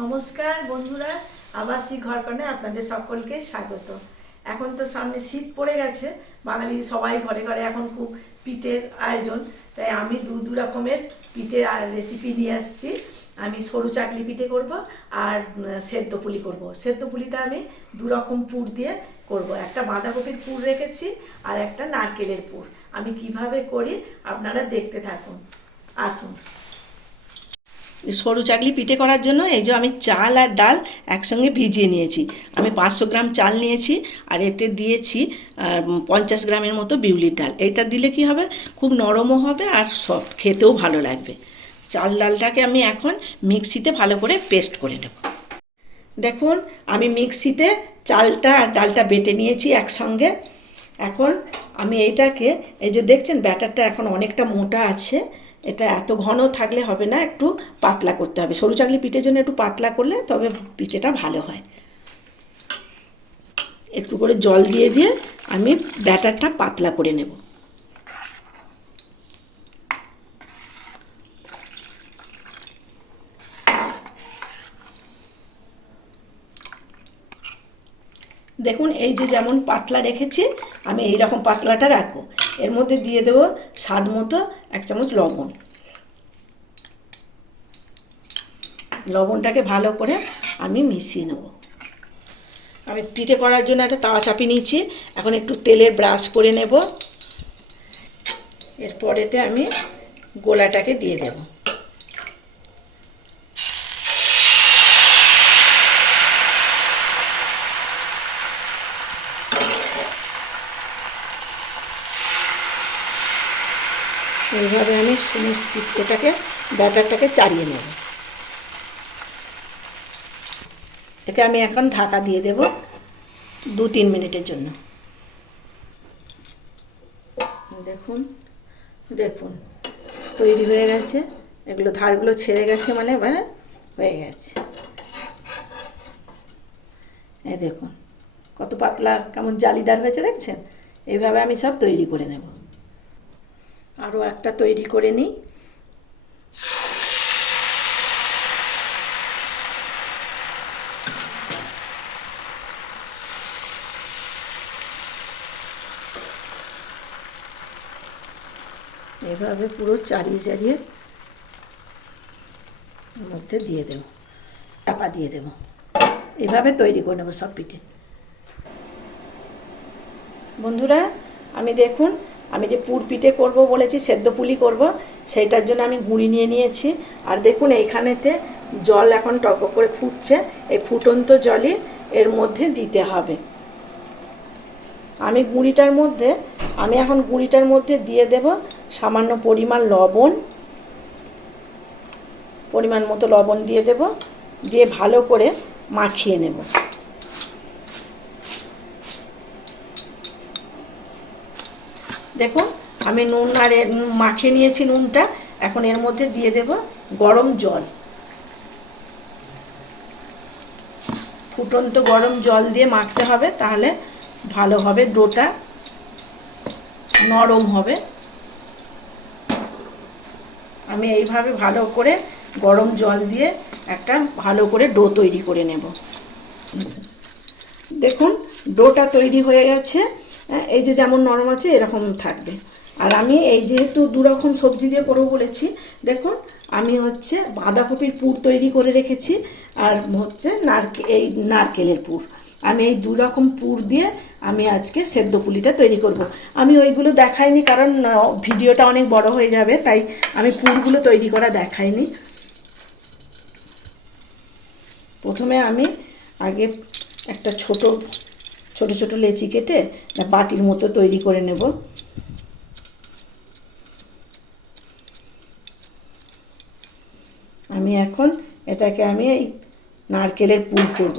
নমস্কার বন্ধুরা, আবাসিক ঘরকনে আপনাদের সকলকে স্বাগত। এখন তো সামনে শীত পড়ে গেছে, বাঙালি সবাই ঘরে ঘরে এখন খুব পিঠের আয়োজন। তাই আমি দু রকমের পিঠের রেসিপি নিয়ে আসছি। আমি সরু চাকলি পিঠে করব আর সেদ্ধ পুলি করব। সেদ্ধ পুলিটা আমি দু রকম পুর দিয়ে করব, একটা বাঁধাকপির পুর রেখেছি আর একটা নারকেলের পুর। আমি কিভাবে করি আপনারা দেখতে থাকুন, আসুন। সরু চাকলি পিঠে করার জন্য এই যে আমি চাল আর ডাল একসঙ্গে ভিজিয়ে নিয়েছি। আমি 500 গ্রাম চাল নিয়েছি আর এতে দিয়েছি 50 গ্রামের মতো বিউলির ডাল। এটা দিলে কি হবে, খুব নরমও হবে আর সফট, খেতেও ভালো লাগবে। চাল ডালটাকে আমি এখন মিক্সিতে ভালো করে পেস্ট করে নেব। দেখুন, আমি মিক্সিতে চালটা আর ডালটা বেটে নিয়েছি একসঙ্গে। এখন আমি এইটাকে, এই যে দেখছেন ব্যাটারটা এখন অনেকটা মোটা আছে, এটা এত ঘন থাকলে হবে না, একটু পাতলা করতে হবে। সরু চাকলি পিঠের জন্য একটু পাতলা করলে তবে পিঠেটা ভালো হয়। একটু করে জল দিয়ে দিয়ে আমি ব্যাটারটা পাতলা করে নেব। দেখুন, এই যে যেমন পাতলা রেখেছি আমি এই রকম পাতলাটা রাখবো। এর মধ্যে দিয়ে দেবো স্বাদ মতো 1 চামচ লবণ। লবণটাকে ভালো করে আমি মিশিয়ে নেব। আমি পিঠে করার জন্য একটা তাওয়া চাপিয়ে নিচ্ছি। এখন একটু তেলের ব্রাশ করে নেব। এরপরেতে আমি গোলাটাকে দিয়ে দেব। এইভাবে আমি এটাকে ব্যাটারটাকে চাড়িয়ে নেব। একে আমি এখন ঢাকা দিয়ে দেব 2-3 মিনিটের জন্য। দেখুন দেখুন তৈরি হয়ে গেছে। এগুলো ধারগুলো ছেড়ে গেছে, মানে হয়ে গেছে। এই দেখুন কত পাতলা, কেমন জালিদার হয়েছে দেখছেন। এইভাবে আমি সব তৈরি করে নেব। আরও একটা তৈরি করে নিই। এভাবে পুরো চারিয়ে চারিয়ে মধ্যে দিয়ে দেব, চাপা দিয়ে দেব। এভাবে তৈরি করে নেব সব পিঠে। বন্ধুরা, আমি দেখুন, আমি যে পুর পিঠে করব বলেছি, সেদ্ধ পুলি করব, সেইটার জন্য আমি গুঁড়ি নিয়ে নিয়েছি। আর দেখুন এইখানেতে জল এখন টক করে ফুটছে। এই ফুটন্ত জলই এর মধ্যে দিতে হবে। আমি এখন গুঁড়িটার মধ্যে দিয়ে দেব সামান্য পরিমাণ লবণ। পরিমাণ মতো লবণ দিয়ে দেব, দিয়ে ভালো করে মাখিয়ে নেব। দেখুন, আমি নুন আর মাখিয়ে নিয়েছি নুনটা। এখন এর মধ্যে দিয়ে দেব গরম জল। ফুটন্ত গরম জল দিয়ে মাখতে হবে, তাহলে ভালো হবে, ডোটা নরম হবে। আমি এইভাবে ভালো করে গরম জল দিয়ে একটা ভালো করে ডো তৈরি করে নেব। দেখুন, ডোটা তৈরি হয়ে গেছে। এই যে যেমন নরম আছে এরকম থাকবে। আর আমি এই যেহেতু 2 রকম সবজি দিয়ে করবো বলেছি, দেখুন আমি বাঁধাকপির পুর তৈরি করে রেখেছি আর এই নারকেলের পুর। আমি এই 2 রকম পুর দিয়ে আমি আজকে সেদ্ধ পুলিটা তৈরি করব। আমি ওইগুলো দেখাইনি, কারণ ভিডিওটা অনেক বড় হয়ে যাবে, তাই আমি পুরগুলো তৈরি করা দেখাইনি। প্রথমে আমি আগে একটা ছোট ছোট লেচি কেটে বাটির মতো তৈরি করে নেব। আমি এখন এটাকে এই নারকেলের পুর করব।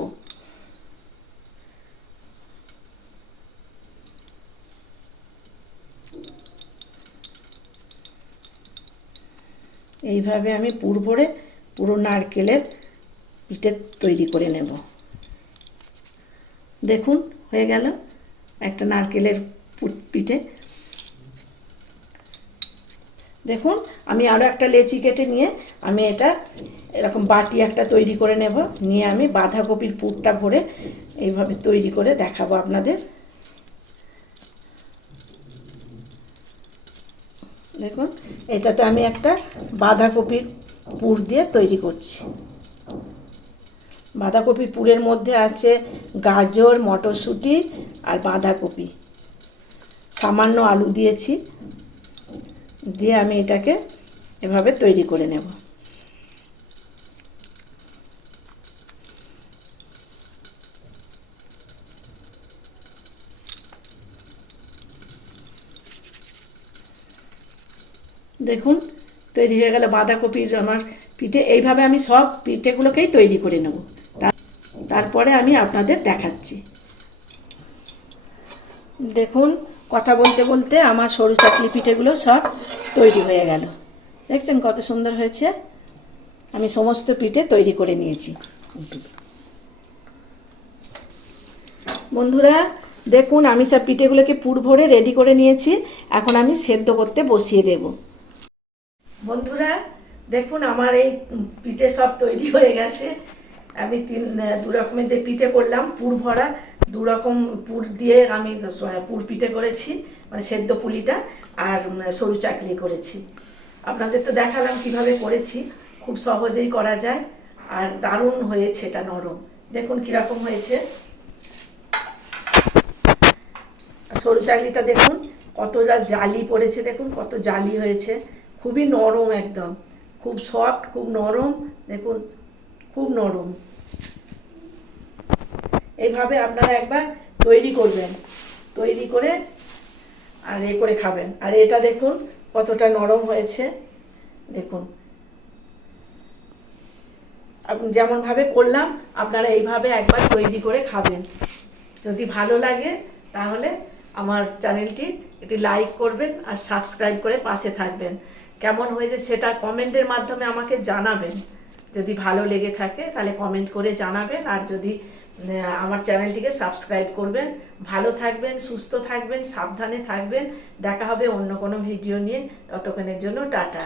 এইভাবে আমি পুর ভরে পুরো নারকেলের পিঠে তৈরি করে নেব। দেখুন, হয়ে গেল একটা নারকেলের পিঠে। দেখুন আমি আরও একটা লেচি কেটে নিয়ে আমি এটা এরকম বাটি একটা তৈরি করে নেব, নিয়ে আমি বাঁধাকপির পুরটা ভরে এইভাবে তৈরি করে দেখাবো আপনাদের। দেখুন এটাতে আমি একটা বাঁধাকপির পুর দিয়ে তৈরি করছি। বাঁধাকপির পুরের মধ্যে আছে গাজর, মটরশুঁটি আর বাঁধাকপি, সামান্য আলু দিয়েছি, দিয়ে আমি এটাকে এভাবে তৈরি করে নেব। দেখুন তৈরি হয়ে গেল বাঁধাকপির আমার পিঠে। এইভাবে আমি সব পিঠেগুলোকেই তৈরি করে নেব, তারপরে আমি আপনাদের দেখাচ্ছি। দেখুন কথা বলতে বলতে আমার সরু চাকলি পিঠেগুলো সব তৈরি হয়ে গেল। দেখছেন কত সুন্দর হয়েছে। আমি সমস্ত পিঠে তৈরি করে নিয়েছি। বন্ধুরা দেখুন আমি সব পিঠেগুলোকে পুর ভরে রেডি করে নিয়েছি, এখন আমি সেদ্ধ করতে বসিয়ে দেব। বন্ধুরা দেখুন আমার এই পিঠে সব তৈরি হয়ে গেছে। আমি দু রকমের যে পিঠে করলাম পুর ভরা, দু রকম পুর দিয়ে আমি পুর পিঠে করেছি, মানে সেদ্ধ পুলিটা, আর সরু চাকলি করেছি। আপনাদের তো দেখালাম কিভাবে করেছি, খুব সহজেই করা যায় আর দারুণ হয়েছে। এটা নরম, দেখুন কীরকম হয়েছে। সরু চাকলিটা দেখুন কত জালি পড়েছে, দেখুন কত জালি হয়েছে, খুবই নরম, একদম খুব সফট, খুব নরম, দেখুন খুব নরম। এইভাবে আপনারা একবার তৈরি করবেন, তৈরি করে আর করে খাবেন। আর এটা দেখুন কতটা নরম হয়েছে, দেখুন যেমনভাবে করলাম আপনারা এইভাবে একবার তৈরি করে খাবেন। যদি ভালো লাগে তাহলে আমার চ্যানেলটি একটি লাইক করবেন আর সাবস্ক্রাইব করে পাশে থাকবেন। কেমন হয়েছে সেটা কমেন্টের মাধ্যমে আমাকে জানাবেন। যদি ভালো লেগে থাকে তাহলে কমেন্ট করে জানাবেন, আর যদি আমার চ্যানেলটিকে সাবস্ক্রাইব করবেন। ভালো থাকবেন, সুস্থ থাকবেন, সাবধানে থাকবেন। দেখা হবে অন্য কোনো ভিডিও নিয়ে, ততক্ষণের জন্য টাটা।